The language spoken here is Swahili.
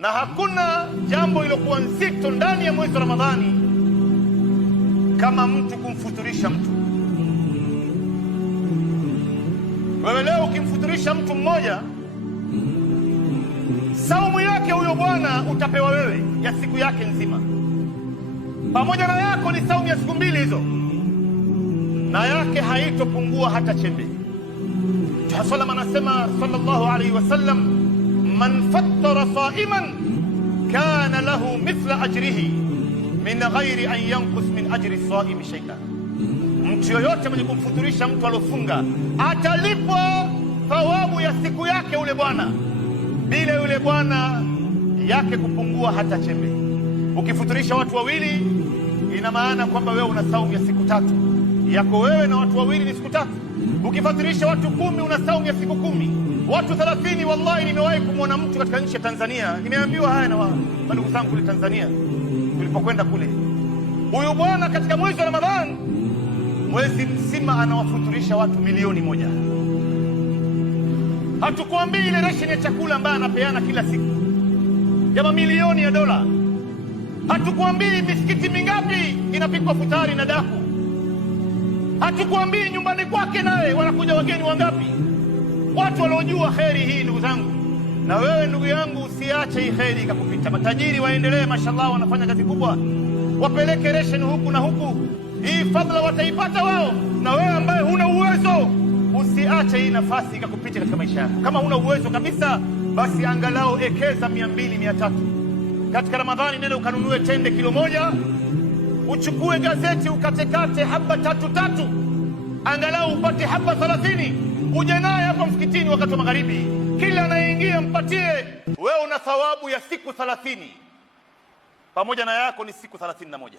Na hakuna jambo lilokuwa nzito ndani ya mwezi wa Ramadhani kama mtu kumfuturisha mtu. Wewe leo ukimfuturisha mtu mmoja, saumu yake huyo bwana utapewa wewe ya siku yake nzima, pamoja na yako ni saumu ya siku mbili hizo, na yake haitopungua hata chembe. Sallam anasema sallallahu alayhi wasallam, man fattara sa'iman kana lahu mithla ajrihi min ghairi an yanqus min ajri as-sa'imi shay'an. Mtu yoyote mwenye kumfuturisha mtu alofunga atalipwa thawabu ya siku yake ule bwana, bila yule bwana yake kupungua hata chembe. Ukifuturisha watu wawili, ina maana kwamba wewe una saumu ya siku tatu, yako wewe na watu wawili ni siku tatu. Ukifuturisha watu 10 una saumu ya siku 10. Watu 30. Wallahi nimewahi kumwona mtu katika nchi ya Tanzania, nimeambiwa haya na ndugu zangu kule Tanzania tulipokwenda kule, huyu bwana katika mwezi wa Ramadhani mwezi mzima anawafuturisha watu 1,000,000. Hatukuambii ile ration ya chakula ambayo anapeana kila siku ya mamilioni ya dola. Hatukuambii misikiti mingapi inapikwa futari na daku. Hatukuambii nyumbani kwake naye wanakuja wageni wangapi. Watu waliojua kheri hii, ndugu zangu. Na wewe ndugu yangu, usiache hii kheri ikakupita. Matajiri waendelee, mashallah, wanafanya kazi kubwa, wapeleke ration huku na huku, hii fadhila wataipata wao. Na wewe ambaye huna uwezo, usiache hii nafasi ikakupita katika maisha yako. Kama huna uwezo kabisa, basi angalau ekeza 200, 300 katika Ramadhani. Nenda ukanunue tende kilo 1, uchukue gazeti ukatekate haba 3, angalau upate haba 30, uje naye hapa msikitini wakati wa magharibi. Kila anayeingia mpatie. Wewe una thawabu ya siku 30, pamoja na yako ni siku 31.